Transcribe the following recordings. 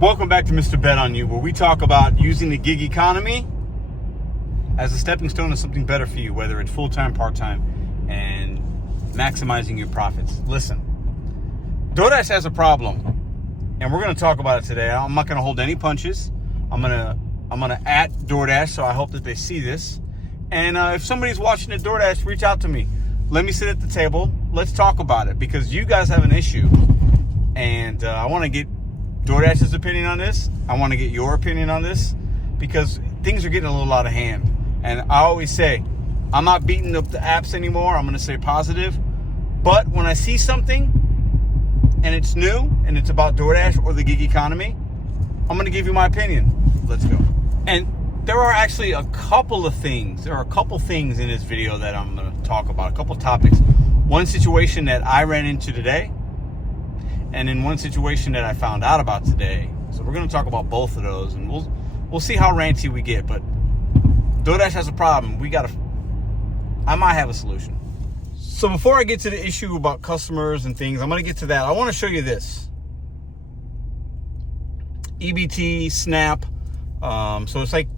Welcome back to Mr. Bet on You, where we talk about using the gig economy as a stepping stone to something better for you, whether it's full-time, part-time, and maximizing your profits. Listen, DoorDash has a problem, and we're going to talk about it today. I'm not going to hold any punches. I'm gonna at DoorDash, so I hope that they see this. And if somebody's watching at DoorDash, reach out to me. Let me sit at the table. Let's talk about it, because you guys have an issue, and I want to get DoorDash's opinion on this. I want to get your opinion on this, because things are getting a little out of hand. And I always say, I'm not beating up the apps anymore. I'm going to say positive. But when I see something and it's new and it's about DoorDash or the gig economy, I'm going to give you my opinion. Let's go. And there are actually a couple things in this video that I'm going to talk about, a couple topics. One situation that I ran into today, and in one situation that I found out about today. So we're going to talk about both of those, and we'll see how ranty we get. But DoorDash has a problem. I might have a solution. So before I get to the issue about customers and things, I'm going to get to that. I want to show you this. EBT, SNAP. So it's like,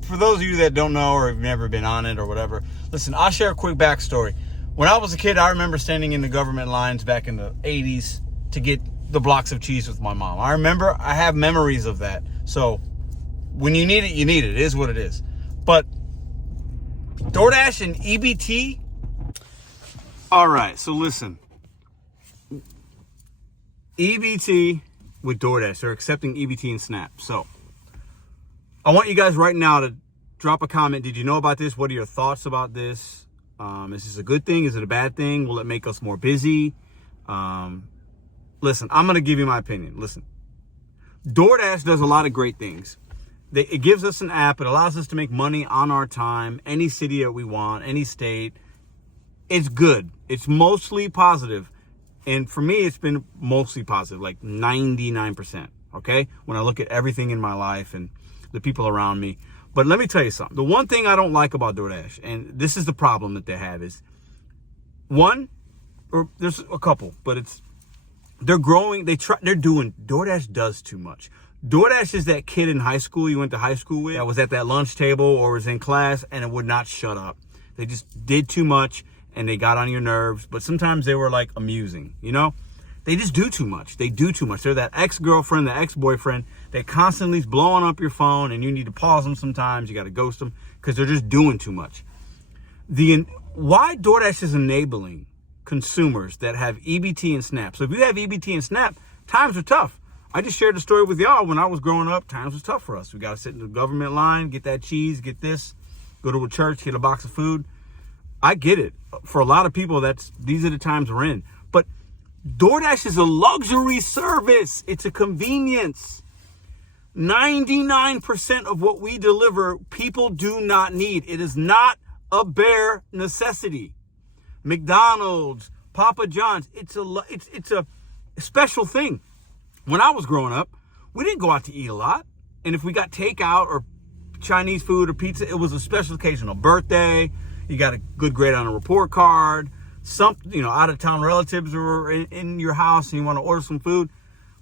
for those of you that don't know or have never been on it or whatever, listen, I'll share a quick backstory. When I was a kid, I remember standing in the government lines back in the 80s to get the blocks of cheese with my mom. I have memories of that. So when you need it, you need it. It is what it is. But DoorDash and EBT. All right, so listen. EBT with DoorDash, they're accepting EBT and SNAP. So I want you guys right now to drop a comment. Did you know about this? What are your thoughts about this? Is this a good thing? Is it a bad thing? Will it make us more busy? Listen, I'm going to give you my opinion. Listen, DoorDash does a lot of great things. It gives us an app. It allows us to make money on our time, any city that we want, any state. It's good. It's mostly positive. And for me, it's been mostly positive, like 99%. Okay? When I look at everything in my life and the people around me. But let me tell you something. The one thing I don't like about DoorDash, and this is the problem that they have, is one, or there's a couple, but they're growing. DoorDash does too much. DoorDash is that kid in high school you went to high school with that was at that lunch table or was in class and it would not shut up. They just did too much and they got on your nerves, but sometimes they were like amusing, you know? They just do too much. They do too much. They're that ex-girlfriend, the ex-boyfriend that constantly is blowing up your phone, and you need to pause them sometimes. You got to ghost them because they're just doing too much. Why DoorDash is enabling consumers that have EBT and SNAP. So if you have EBT and SNAP, times are tough. I just shared the story with y'all. When I was growing up, times was tough for us. We got to sit in the government line, get that cheese, get this, go to a church, get a box of food. I get it. For a lot of people, these are the times we're in. But DoorDash is a luxury service. It's a convenience. 99% of what we deliver, people do not need. It is not a bare necessity. McDonald's, Papa John's, it's a special thing. When I was growing up, we didn't go out to eat a lot. And if we got takeout or Chinese food or pizza, it was a special occasion, a birthday. You got a good grade on a report card. Some, out of town relatives are in your house and you want to order some food.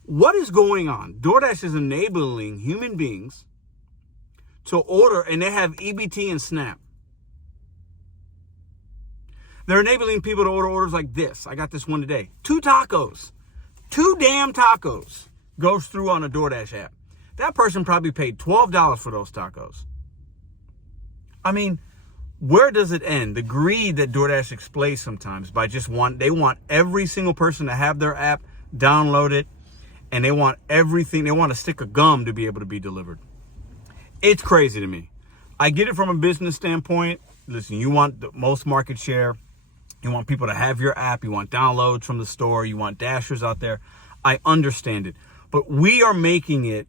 What is going on? DoorDash is enabling human beings to order, and they have EBT and SNAP. They're enabling people to order orders like this. I got this one today. 2 tacos. 2 damn tacos goes through on a DoorDash app. That person probably paid $12 for those tacos. I mean, where does it end? The greed that DoorDash displays sometimes by they want every single person to have their app, download it, and they want everything. They want a stick of gum to be able to be delivered. It's crazy to me. I get it from a business standpoint. Listen, you want the most market share. You want people to have your app. You want downloads from the store. You want dashers out there. I understand it. But we are making it,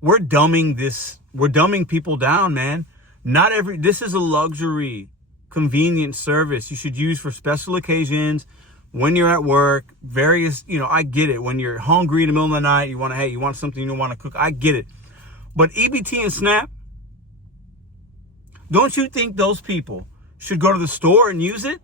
we're dumbing people down, man. This is a luxury, convenient service you should use for special occasions, when you're at work, I get it. When you're hungry in the middle of the night, you want something you don't want to cook. I get it. But EBT and SNAP, don't you think those people should go to the store and use it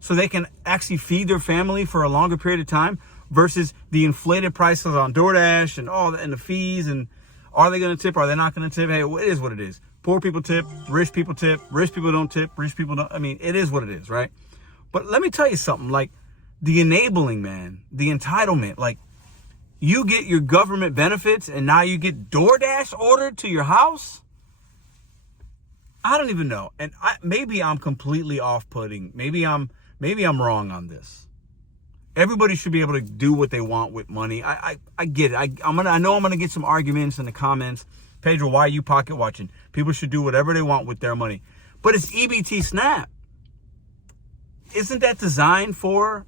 so they can actually feed their family for a longer period of time? versus the inflated prices on DoorDash and all and the fees, and are they going to tip? Are they not going to tip? Hey, it is what it is. Poor people tip, rich people don't tip, rich people don't. I mean, it is what it is, right? But let me tell you something, like the enabling, man, the entitlement, like you get your government benefits and now you get DoorDash ordered to your house. I don't even know. And maybe I'm completely off-putting. Maybe I'm wrong on this. Everybody should be able to do what they want with money. I get it. I know I'm gonna get some arguments in the comments. Pedro, why are you pocket watching? People should do whatever they want with their money. But it's EBT SNAP. Isn't that designed to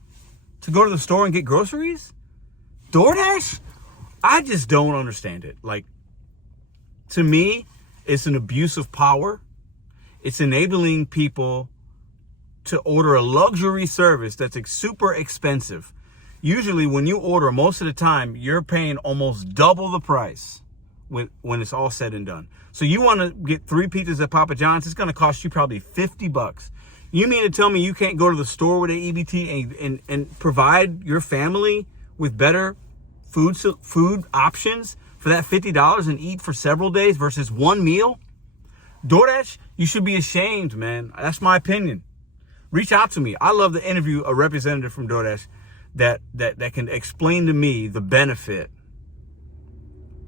go to the store and get groceries? DoorDash? I just don't understand it. Like, to me, it's an abuse of power. It's enabling people to order a luxury service that's super expensive. Usually when you order, most of the time, you're paying almost double the price when it's all said and done. So you want to get 3 pizzas at Papa John's, it's going to cost you probably $50. You mean to tell me you can't go to the store with an EBT and provide your family with better food options for that $50 and eat for several days versus one meal? DoorDash, you should be ashamed, man. That's my opinion. Reach out to me. I love to interview a representative from DoorDash that can explain to me the benefit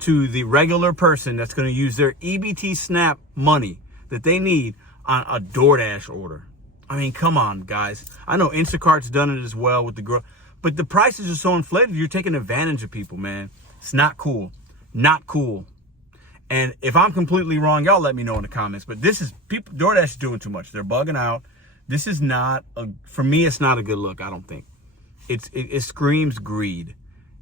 to the regular person that's going to use their EBT SNAP money that they need on a DoorDash order. I mean, come on, guys. I know Instacart's done it as well with but the prices are so inflated, you're taking advantage of people, man. It's not cool. Not cool. And if I'm completely wrong, y'all let me know in the comments. But DoorDash is doing too much. They're bugging out. This is not, for me, it's not a good look, I don't think. It screams greed.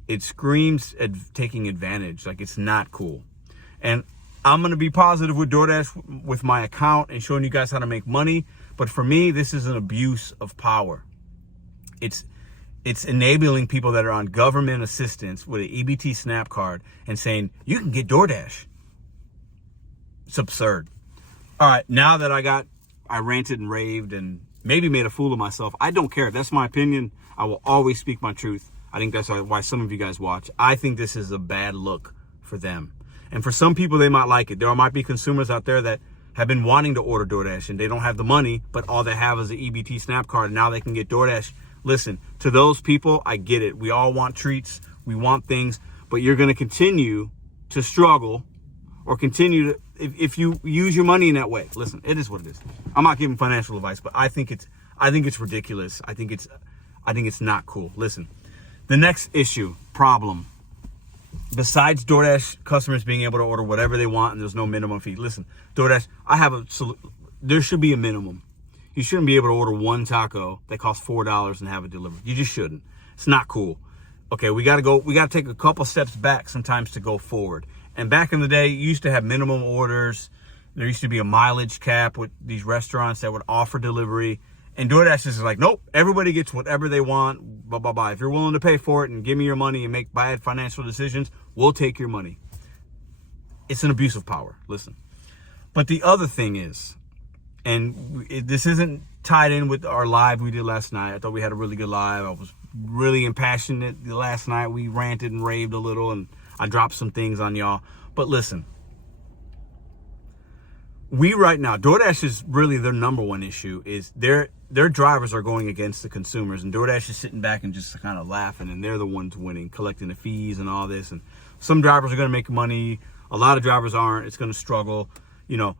It screams taking advantage. Like, it's not cool. And I'm going to be positive with DoorDash with my account and showing you guys how to make money. But for me, this is an abuse of power. It's enabling people that are on government assistance with an EBT SNAP card and saying, you can get DoorDash. It's absurd. All right, now that I ranted and raved and maybe made a fool of myself, I don't care. That's my opinion. I will always speak my truth. I think that's why some of you guys watch. I think this is a bad look for them. And for some people, they might like it. There might be consumers out there that have been wanting to order DoorDash and they don't have the money, but all they have is an EBT SNAP card and now they can get DoorDash. Listen, to those people, I get it. We all want treats. We want things, but you're going to continue to struggle or continue to, if you use your money in that way. Listen, it is what it is. I'm not giving financial advice, but I think it's ridiculous. I think it's not cool. Listen, the next problem, besides DoorDash customers being able to order whatever they want and there's no minimum fee. Listen, DoorDash, there should be a minimum. You shouldn't be able to order one taco that costs $4 and have it delivered. You just shouldn't. It's not cool. Okay, we got to take a couple steps back sometimes to go forward. And back in the day, you used to have minimum orders. There used to be a mileage cap with these restaurants that would offer delivery. And DoorDash is like, nope, everybody gets whatever they want, blah, blah, blah. If you're willing to pay for it and give me your money and make bad financial decisions, we'll take your money. It's an abuse of power. Listen. But the other thing is, and this isn't tied in with our live we did last night. I thought we had a really good live. I was really impassionate last night. We ranted and raved a little, and I dropped some things on y'all. But listen, right now, DoorDash is really their number one issue is their drivers are going against the consumers, and DoorDash is sitting back and just kind of laughing, and they're the ones winning, collecting the fees and all this. And some drivers are going to make money. A lot of drivers aren't. It's going to struggle. You know,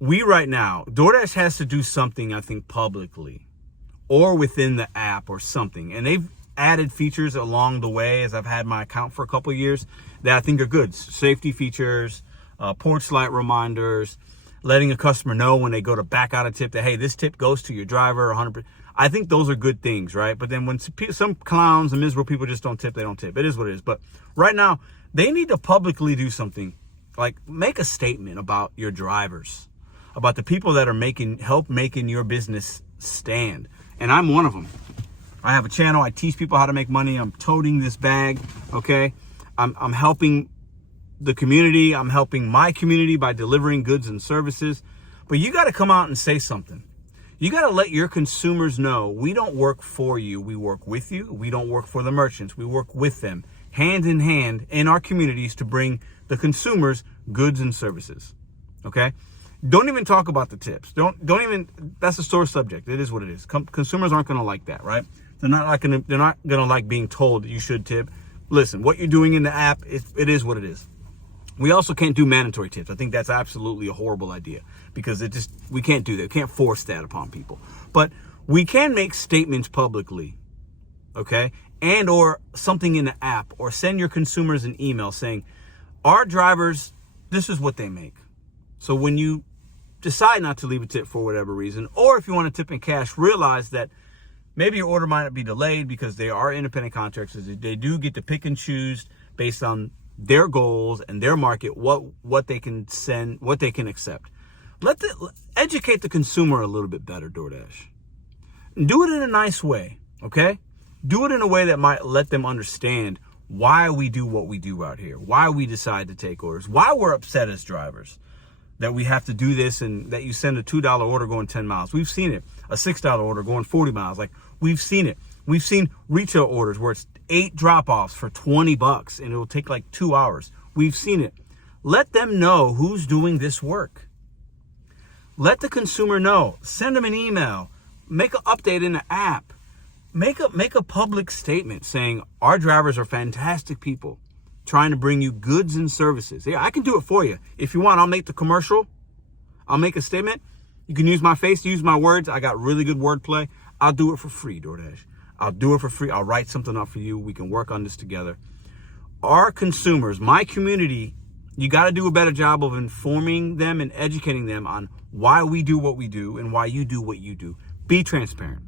right now, DoorDash has to do something, I think, publicly or within the app or something. And they've added features along the way as I've had my account for a couple of years that I think are good. Safety features, porch light reminders, letting a customer know when they go to back out a tip that, hey, this tip goes to your driver 100%. I think those are good things, right? But then when some clowns and miserable people just don't tip, they don't tip. It is what it is. But right now, they need to publicly do something. Like, make a statement about your drivers, about the people that are help making your business stand. And I'm one of them. I have a channel. I teach people how to make money. I'm toting this bag, okay? I'm helping the community. I'm helping my community by delivering goods and services. But you got to come out and say something. You got to let your consumers know we don't work for you. We work with you. We don't work for the merchants. We work with them hand in hand in our communities to bring the consumers goods and services. Okay. Don't even talk about the tips. Don't even, that's a sore subject. It is what it is. Consumers aren't going to like that, right? They're not going to like being told that you should tip. Listen, what you're doing in the app, it is what it is. We also can't do mandatory tips. I think that's absolutely a horrible idea because we can't do that. We can't force that upon people. But we can make statements publicly, okay? And or something in the app, or send your consumers an email saying, our drivers, this is what they make. So when you decide not to leave a tip for whatever reason, or if you want to tip in cash, realize that maybe your order might be delayed because they are independent contractors. They do get to pick and choose based on their goals and their market, what they can send, what they can accept. Educate the consumer a little bit better, DoorDash. And do it in a nice way, okay? Do it in a way that might let them understand why we do what we do out here, why we decide to take orders, why we're upset as drivers that we have to do this, and that you send a $2 order going 10 miles. We've seen it. A $6 order going 40 miles. Like, we've seen it. We've seen retail orders where it's 8 drop-offs for $20 and it will take like 2 hours. We've seen it. Let them know who's doing this work. Let the consumer know. Send them an email. Make an update in the app. Make a public statement saying our drivers are fantastic people trying to bring you goods and services. Yeah, I can do it for you. If you want, I'll make the commercial. I'll make a statement. You can use my face, use my words. I got really good wordplay. I'll do it for free, DoorDash. I'll do it for free. I'll write something up for you. We can work on this together. Our consumers, my community, you got to do a better job of informing them and educating them on why we do what we do and why you do what you do. Be transparent.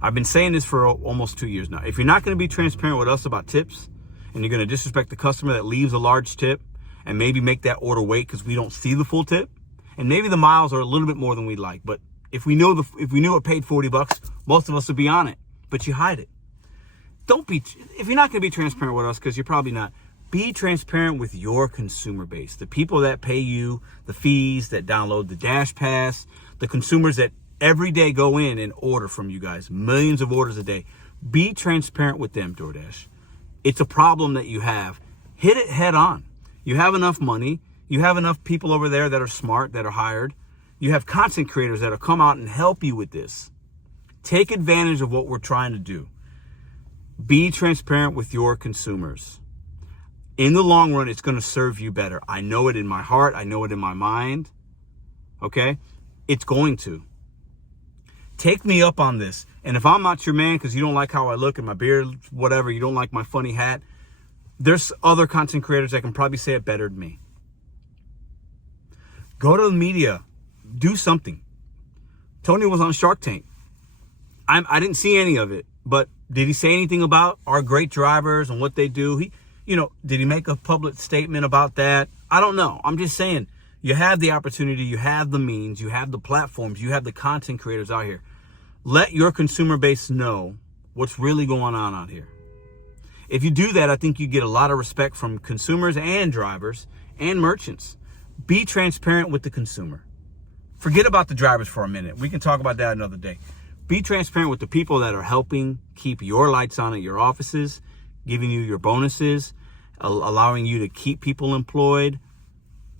I've been saying this for almost 2 years now. If you're not going to be transparent with us about tips, and you're going to disrespect the customer that leaves a large tip and maybe make that order wait because we don't see the full tip, and maybe the miles are a little bit more than we'd like, but if we knew it paid $40, most of us would be on it, but you hide it. If you're not going to be transparent with us, because you're probably not, be transparent with your consumer base, the people that pay you the fees, that download the Dash Pass, the consumers that every day go in and order from you guys, millions of orders a day. Be transparent with them, DoorDash. It's a problem that you have. Hit it head on. You have enough money. You have enough people over there that are smart, that are hired. You have content creators that'll come out and help you with this. Take advantage of what we're trying to do. Be transparent with your consumers. In the long run, it's going to serve you better. I know it in my heart. I know it in my mind. Okay? It's going to. Take me up on this. And if I'm not your man because you don't like how I look and my beard, whatever, you don't like my funny hat, there's other content creators that can probably say it better than me. Go to the media. Do something. Tony was on Shark Tank. I didn't see any of it, but did he say anything about our great drivers and what they do? Did he make a public statement about that? I don't know. I'm just saying, you have the opportunity, you have the means, you have the platforms, you have the content creators out here. Let your consumer base know what's really going on out here. If you do that, I think you get a lot of respect from consumers and drivers and merchants. Be transparent with the consumer. Forget about the drivers for a minute. We can talk about that another day. Be transparent with the people that are helping keep your lights on at your offices, giving you your bonuses, allowing you to keep people employed.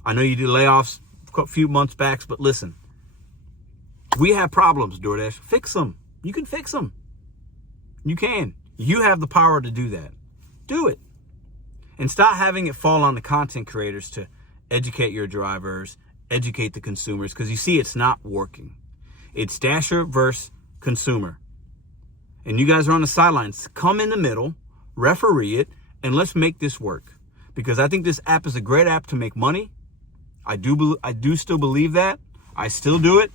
I know you did layoffs a few months back, but listen, we have problems, DoorDash. Fix them. You can fix them. You can. You have the power to do that. Do it. And stop having it fall on the content creators to educate your drivers, educate the consumers, because you see it's not working. It's Dasher versus consumer. And you guys are on the sidelines. Come in the middle, referee it, and let's make this work. Because I think this app is a great app to make money. I do still believe that. I still do it.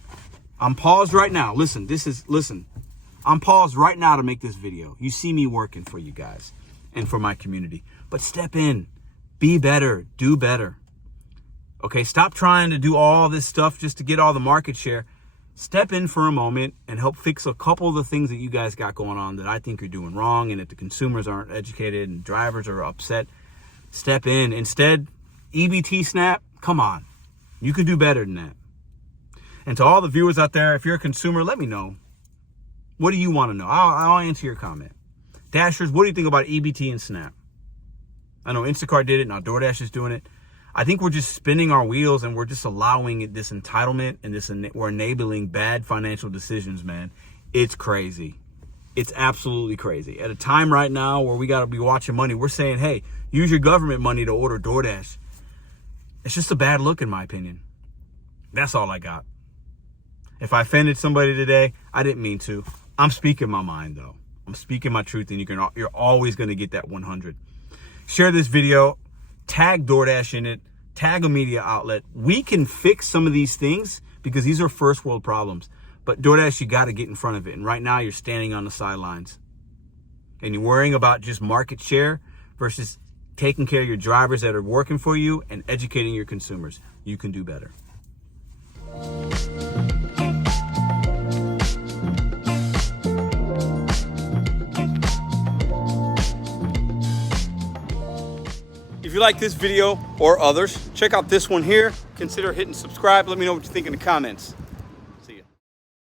I'm paused right now. Listen. I'm paused right now to make this video. You see me working for you guys and for my community. But step in. Be better. Do better. Okay, stop trying to do all this stuff just to get all the market share. Step in for a moment and help fix a couple of the things that you guys got going on that I think you're doing wrong, and that the consumers aren't educated and drivers are upset. Step in. Instead, EBT snap, come on. You can do better than that. And to all the viewers out there, if you're a consumer, let me know. What do you want to know? I'll answer your comment. Dashers, what do you think about EBT and SNAP? I know Instacart did it. Now DoorDash is doing it. I think we're just spinning our wheels and we're just allowing this entitlement and we're enabling bad financial decisions, man. It's crazy. It's absolutely crazy. At a time right now where we got to be watching money, we're saying, hey, use your government money to order DoorDash. It's just a bad look, in my opinion. That's all I got. If I offended somebody today, I didn't mean to. I'm speaking my mind, though. I'm speaking my truth, and you're always going to get that 100. Share this video. Tag DoorDash in it. Tag a media outlet. We can fix some of these things because these are first world problems. But DoorDash, you got to get in front of it. And right now, you're standing on the sidelines. And you're worrying about just market share versus taking care of your drivers that are working for you and educating your consumers. You can do better. If you like this video or others, check out this one here. Consider hitting subscribe. Let me know what you think in the comments.